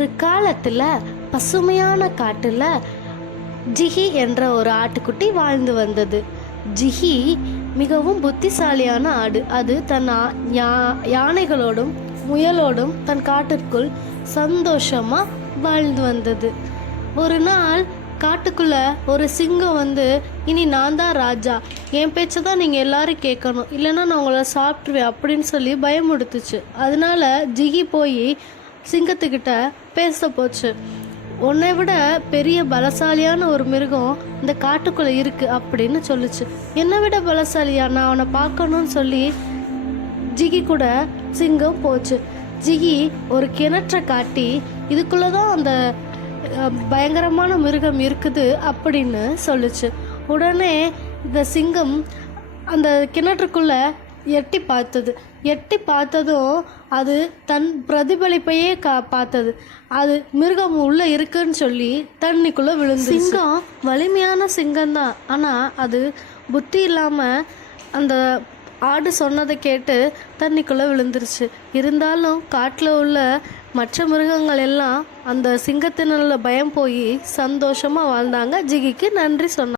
ஒரு காலத்துல பசுமையான காட்டுல ஜிஹி என்ற ஒரு ஆட்டுக்குட்டி வாழ்ந்து வந்தது. ஜிஹி மிகவும் புத்திசாலியான ஆடு. அது தன் யானைகளோடும் முயலோடும் தன் காட்டிற்குள் சந்தோஷமா வாழ்ந்து வந்தது. ஒரு நாள் காட்டுக்குள்ள ஒரு சிங்கம் வந்து, இனி நான் தான் ராஜா, என் பேச்சை தான் நீங்கள் எல்லாரும் கேட்கணும், இல்லைன்னா நான் உங்களை சாப்பிட்ருவேன் அப்படின்னு சொல்லி பயமுடுத்துச்சு. அதனால ஜிஹி போய் சிங்கத்துக்கிட்ட பேச போச்சு. உன்னை விட பெரிய பலசாலியான ஒரு மிருகம் இந்த காட்டுக்குள்ளே இருக்கு அப்படின்னு சொல்லுச்சு. என்னை விட பலசாலியா? நான் அவனை பார்க்கணும்னு சொல்லி ஜிகி கூட சிங்கம் போச்சு. ஜிகி ஒரு கிணற்றை காட்டி, இதுக்குள்ளதான் அந்த பயங்கரமான மிருகம் இருக்குது அப்படின்னு சொல்லுச்சு. உடனே இந்த சிங்கம் அந்த கிணற்றுக்குள்ள எட்டி பார்த்ததும் அது தன் பிரதிபலிப்பையே பார்த்தது. அது மிருகம் உள்ள இருக்குன்னு சொல்லி தண்ணிக்குள்ள விழுந்து. சிங்கம் வலிமையான சிங்கம்தான், ஆனா அது புத்தி இல்லாம அந்த ஆடு சொன்னதை கேட்டு தண்ணிக்குள்ள விழுந்துருச்சு. இருந்தாலும் காட்டில் உள்ள மற்ற மிருகங்கள் எல்லாம் அந்த சிங்கத்தினால பயம் போய் சந்தோஷமா வாழ்ந்தாங்க. ஜிகிக்கு நன்றி சொன்னாங்க.